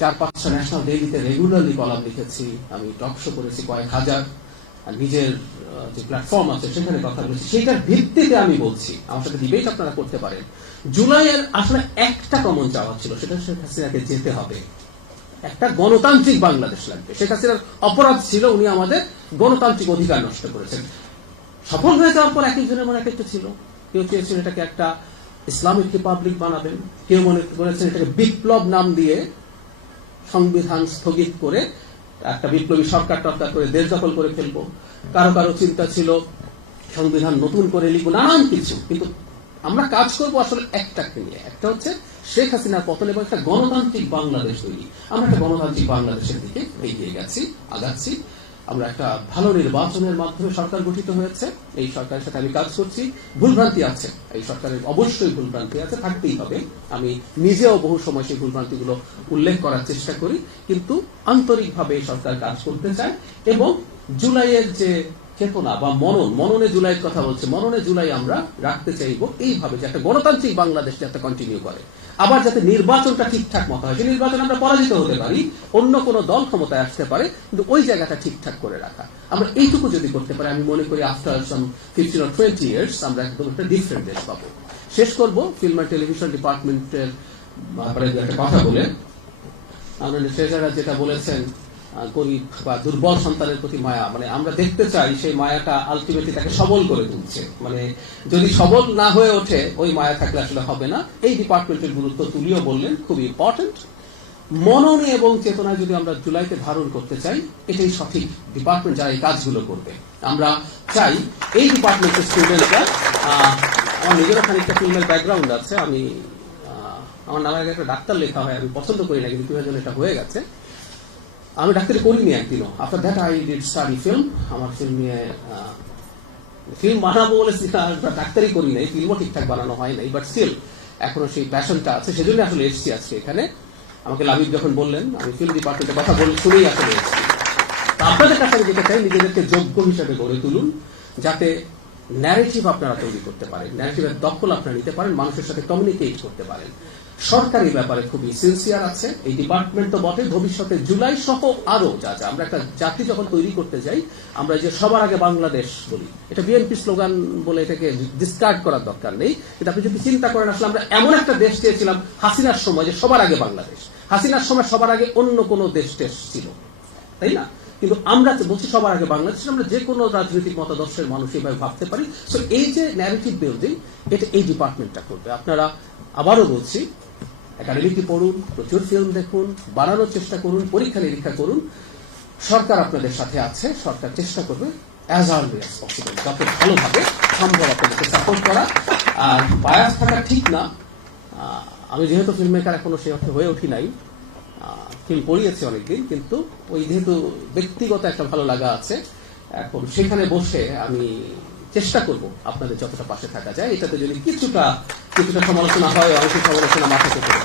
4-5টা national ডেইলিতে regularly column লিখেছি, আমি talk show করেছি কয়েক হাজার, আর নিজের যে প্ল্যাটফর্ম আছে সেখানে কথা বলেছি। সেইটার ভিত্তিতে আমি বলছি, আমার সাথে ডিবেট আপনারা করতে পারেন, জুলাইয়ের আসলে একটা কমন চাওয়া ছিল, সেটা শেখ হাসিনাকে যেতে হবে, একটা গণতান্ত্রিক বাংলাদেশ লাগবে। শেখ হাসিনার অপরাধ ছিল উনি আমাদের গণতান্ত্রিক অধিকার নষ্ট করেছেন। সফল হয়ে যাওয়ার পর এক একজনের মনে এক একটা ছিল, কেউ চেয়েছেন এটাকে একটা ইসলামিক রিপাবলিক বানাবেন, কেউ মনে করেছেন এটাকে বিপ্লব নাম দিয়ে সংবিধান স্থগিত করে একটা বিপ্লবী সরকার টরকার করে দেশ দখল করে ফেলবো, কারো কারো চিন্তা ছিল সংবিধান নতুন করে লিখবো, নানান কিছু। কিন্তু আমরা কাজ করবো আসলে একটাকে নিয়ে, একটা হচ্ছে শেখ হাসিনার পতন এবং একটা গণতান্ত্রিক বাংলাদেশ তৈরি। আমরা একটা গণতান্ত্রিক বাংলাদেশের দিকে এগিয়ে আগাচ্ছি। আমরা একটা ভালো নির্বাচনের মাধ্যমে সরকার গঠিত হয়েছে, এই সরকারের সাথে আমি কাজ করছি। ভুলভ্রান্তি আছে, এই সরকারের অবশ্যই ভুলভ্রান্তি আছে, থাকতেই হবে। আমি নিজেও বহু সময় সেই ভুলভ্রান্তিগুলো উল্লেখ করার চেষ্টা করি, কিন্তু আন্তরিকভাবে এই সরকার কাজ করতে চায়। এবং জুলাইয়ের যে চেতনা বা মননে জুলাইয়ের কথা বলছে, মননে জুলাই আমরা রাখতে চাইবো এইভাবে যে একটা গণতান্ত্রিক বাংলাদেশ যাতে কন্টিনিউ করে, আবার যাতে নির্বাচনটা ঠিকঠাক মতো হয়। যে নির্বাচন আমরা পরাজিত হতে পারি, অন্য কোনো দল ক্ষমতায় আসতে পারে, কিন্তু ওই জায়গাটা ঠিকঠাক করে রাখা, আমরা এইটুকু যদি করতে পারি, আমি মনে করি আফটার সাম 15 or 20 years আমরা একদম একটা ডিফারেন্ট দেশ পাবো। শেষ করব ফিল্ম অ্যান্ড টেলিভিশন ডিপার্টমেন্টের ব্যাপারে একটা কথা বলে। আমরা ট্রেজারার যেটা বলেছেন, গরিব বা দুর্বল সন্তানের প্রতি মায়া, মানে আমরা দেখতে চাই সেই মায়াটা আলটিমেটলি তাকে সবল করে তুলছে। মানে যদি সবল না হয়ে ওঠে, ওই মায়া থাকলে আসলে হবে না। এই ডিপার্টমেন্টের গুরুত্ব তুলিও বললেন, খুব ইম্পর্টেন্ট। মননে এবং চেতনায় যদি আমরা জুলাইকে ধারণ করতে চাই, এটাই সঠিক ডিপার্টমেন্ট যারা এই কাজগুলো করবে। আমরা চাই এই ডিপার্টমেন্টের স্টুডেন্টরা, আমার নিজেরও খানিকটা ফিল্মের ব্যাকগ্রাউন্ড আছে, আমি আমার নামের আগে একটা ডাক্তার লেখা হয়, আমি পছন্দ করি না, কিন্তু কিভাবে এটা হয়ে গেছে। আমি ডাক্তারি করিনি একদিনও। After that I did study film. আমার ফিল্ম নিয়ে ফিল্ম বানাবো বলে ডাক্তারি করি নাই, ফিল্মও ঠিকঠাক বানানো হয় নাই, বাট স্টিল এখনো সেই প্যাশনটা আছে, সেজন্য আসলে এসেছি আজকে এখানে। আমাকে লাবিব যখন বললেন, আমি ফিল্ম ডিপার্টমেন্টের কথা শুনেই আসলে এসেছি। আপনাদের কাছে আমি যেতে চাই, নিজেদেরকে যোগ্য হিসেবে গড়ে তুলুন, যাতে ন্যারেটিভ আপনারা তৈরি করতে পারেন, ন্যারেটিভের দখল আপনারা নিতে পারেন, মানুষের সাথে কমিউনিকেট করতে পারেন। সরকারি ব্যাপারে খুবই সিনসিয়ার আছে এই ডিপার্টমেন্ট, তো বটে। ভবিষ্যতে জুলাই সহ আরো যা আমরা একটা জাতি যখন তৈরি করতে যাই, আমরা যে সবার আগে বাংলাদেশ বলি, এটা বিএনপি স্লোগান বলে এটাকে ডিসকার্ড করার দরকার নেই। কিন্তু আপনি যদি চিন্তা করেন, আসলে আমরা এমন একটা দেশ চেয়েছিলাম হাসিনার সময় যে সবার আগে বাংলাদেশ, হাসিনার সময় সবার আগে অন্য কোনো দেশ ছিল, তাই না? কিন্তু আমরা বলছি সবার আগে বাংলাদেশ, আমরা যে কোনো রাজনৈতিক মতাদর্শের মানুষ এইভাবে ভাবতে পারি। সো এই যে ন্যারেটিভ বিল্ডিং, এটা এই ডিপার্টমেন্টটা করবে। আপনারা, আবারও বলছি, একাডেমিকলি পড়ুন, প্রচুর ফিল্ম দেখুন, বানানোর চেষ্টা করুন, পরীক্ষা নিরীক্ষা করুন। সরকার আপনাদের সাথে আছে, সরকার চেষ্টা করবে অ্যাজ আর্লি অ্যাজ পসিবল, যত ভালোভাবে সম্ভব আপনাদেরকে সাপোর্ট করা। আর বায়াস থাকা ঠিক না। আমি যেহেতু ফিল্ম মেকার এখনো সে অর্থে হয়ে উঠি নাই, ফিল্ম পড়িয়েছি অনেকদিন, কিন্তু ওই যেহেতু ব্যক্তিগত একটা ভালো লাগা আছে, এখন সেখানে বসে আমি চেষ্টা করব আপনাদের যতটা পাশে থাকা যায়। এটাতে যদি কিছুটা সমালোচনা হয়, অনেক সমালোচনা মাথাতে পড়ে